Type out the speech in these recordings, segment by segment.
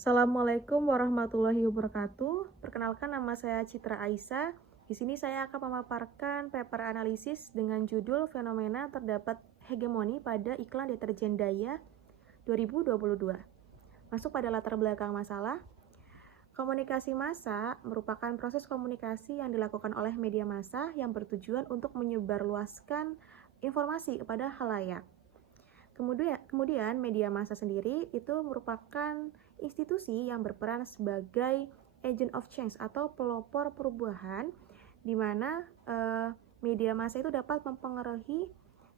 Assalamualaikum warahmatullahi wabarakatuh. Perkenalkan, nama saya Citra Aisyah. Di sini saya akan memaparkan paper analisis dengan judul Fenomena Terdapat Hegemoni pada Iklan Deterjen Daya 2022. Masuk pada latar belakang masalah. Komunikasi massa merupakan proses komunikasi yang dilakukan oleh media massa yang bertujuan untuk menyebarluaskan informasi kepada khalayak. Kemudian media massa sendiri itu merupakan institusi yang berperan sebagai agent of change atau pelopor perubahan, di mana media massa itu dapat mempengaruhi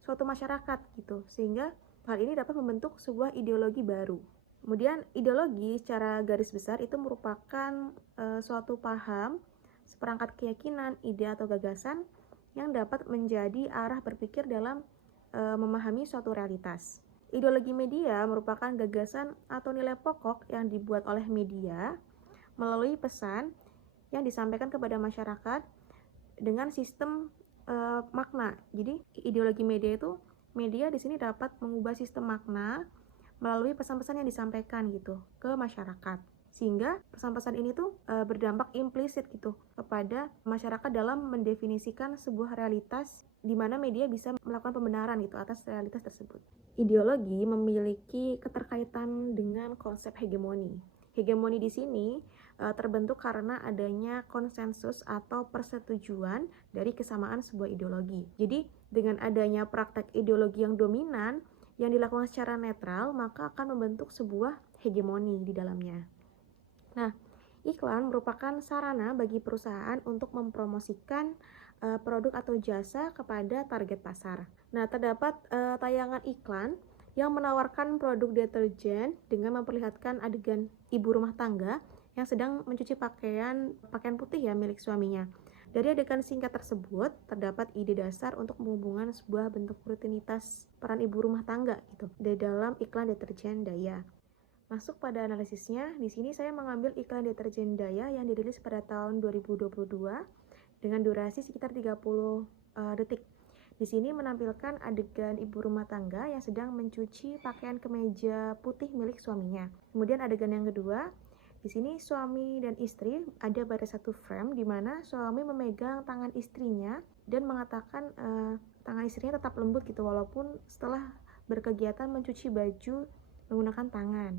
suatu masyarakat gitu, sehingga hal ini dapat membentuk sebuah ideologi baru. Kemudian ideologi secara garis besar itu merupakan suatu paham, seperangkat keyakinan, ide atau gagasan yang dapat menjadi arah berpikir dalam memahami suatu realitas. Ideologi media merupakan gagasan atau nilai pokok yang dibuat oleh media melalui pesan yang disampaikan kepada masyarakat dengan sistem makna. Jadi ideologi media itu, media di sini dapat mengubah sistem makna melalui pesan-pesan yang disampaikan gitu ke masyarakat, sehingga pesan-pesan ini tuh berdampak implisit gitu kepada masyarakat dalam mendefinisikan sebuah realitas di mana media bisa melakukan pembenaran gitu atas realitas tersebut. Ideologi memiliki keterkaitan dengan konsep hegemoni. Hegemoni di sini terbentuk karena adanya konsensus atau persetujuan dari kesamaan sebuah ideologi. Jadi dengan adanya praktek ideologi yang dominan yang dilakukan secara netral, maka akan membentuk sebuah hegemoni di dalamnya. Nah, iklan merupakan sarana bagi perusahaan untuk mempromosikan produk atau jasa kepada target pasar. Nah, terdapat tayangan iklan yang menawarkan produk deterjen dengan memperlihatkan adegan ibu rumah tangga yang sedang mencuci pakaian putih ya milik suaminya. Dari adegan singkat tersebut, terdapat ide dasar untuk menghubungkan sebuah bentuk rutinitas peran ibu rumah tangga gitu di dalam iklan deterjen Daya. Masuk pada analisisnya, di sini saya mengambil iklan deterjen Daya yang dirilis pada tahun 2022 dengan durasi sekitar 30 detik. Di sini menampilkan adegan ibu rumah tangga yang sedang mencuci pakaian kemeja putih milik suaminya. Kemudian adegan yang kedua, di sini suami dan istri ada pada satu frame di mana suami memegang tangan istrinya dan mengatakan tangan istrinya tetap lembut gitu walaupun setelah berkegiatan mencuci baju menggunakan tangan.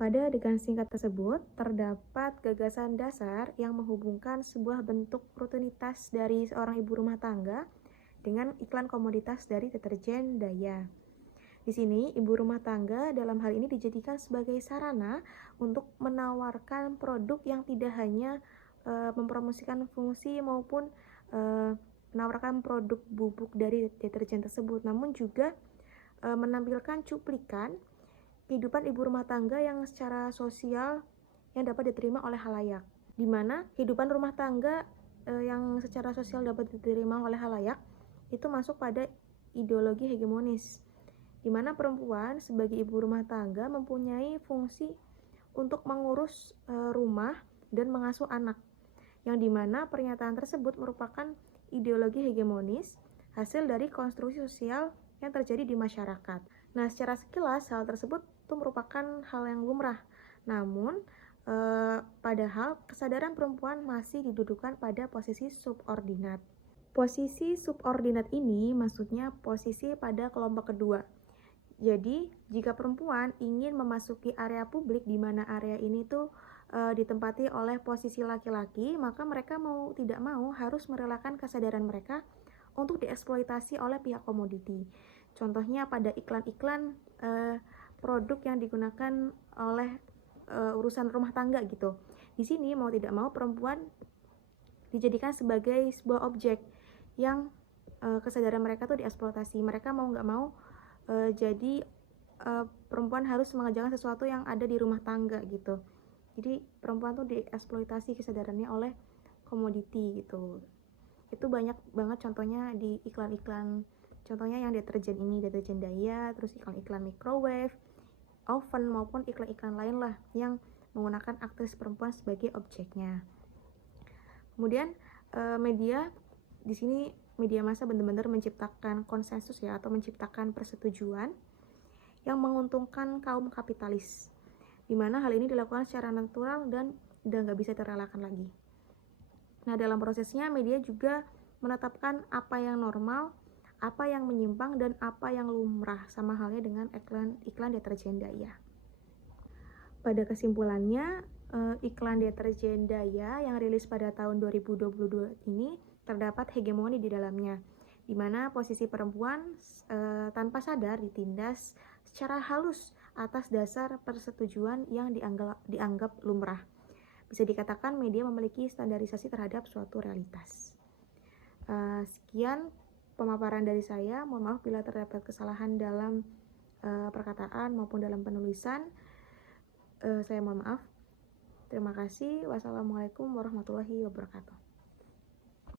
Pada adegan singkat tersebut terdapat gagasan dasar yang menghubungkan sebuah bentuk rutinitas dari seorang ibu rumah tangga dengan iklan komoditas dari deterjen Daya. Di sini, ibu rumah tangga dalam hal ini dijadikan sebagai sarana untuk menawarkan produk yang tidak hanya mempromosikan fungsi maupun menawarkan produk bubuk dari deterjen tersebut, namun juga menampilkan cuplikan kehidupan ibu rumah tangga yang secara sosial yang dapat diterima oleh khalayak, di mana kehidupan rumah tangga yang secara sosial dapat diterima oleh khalayak itu masuk pada ideologi hegemonis, di mana perempuan sebagai ibu rumah tangga mempunyai fungsi untuk mengurus rumah dan mengasuh anak, yang dimana pernyataan tersebut merupakan ideologi hegemonis hasil dari konstruksi sosial yang terjadi di masyarakat. Nah, secara sekilas hal tersebut itu merupakan hal yang lumrah, namun padahal kesadaran perempuan masih didudukan pada posisi subordinat. Posisi subordinat ini maksudnya posisi pada kelompok kedua. Jadi, jika perempuan ingin memasuki area publik di mana area ini tuh ditempati oleh posisi laki-laki, maka mereka mau tidak mau harus merelakan kesadaran mereka untuk dieksploitasi oleh pihak komoditi. Contohnya pada iklan-iklan produk yang digunakan oleh urusan rumah tangga gitu. Di sini mau tidak mau perempuan dijadikan sebagai sebuah objek yang kesadaran mereka tuh dieksploitasi. Mereka mau nggak mau jadi perempuan harus mengerjakan sesuatu yang ada di rumah tangga gitu. Jadi perempuan tuh dieksploitasi kesadarannya oleh komoditi gitu. Itu banyak banget contohnya di iklan-iklan, contohnya yang deterjen ini, deterjen Daya, terus iklan-iklan microwave, oven, maupun iklan-iklan lain lah yang menggunakan aktris perempuan sebagai objeknya. Kemudian media di sini, media massa benar-benar menciptakan konsensus ya, atau menciptakan persetujuan yang menguntungkan kaum kapitalis. di mana hal ini dilakukan secara natural dan udah nggak bisa terelakkan lagi. Nah, dalam prosesnya media juga menetapkan apa yang normal, apa yang menyimpang, dan apa yang lumrah, sama halnya dengan iklan deterjen Daya. Pada kesimpulannya, iklan deterjen Daya yang rilis pada tahun 2022 ini terdapat hegemoni di dalamnya, di mana posisi perempuan tanpa sadar ditindas secara halus atas dasar persetujuan yang dianggap lumrah. Bisa dikatakan media memiliki standarisasi terhadap suatu realitas. Sekian pemaparan dari saya. Mohon maaf bila terdapat kesalahan dalam perkataan maupun dalam penulisan. Saya mohon maaf. Terima kasih. Wassalamualaikum warahmatullahi wabarakatuh.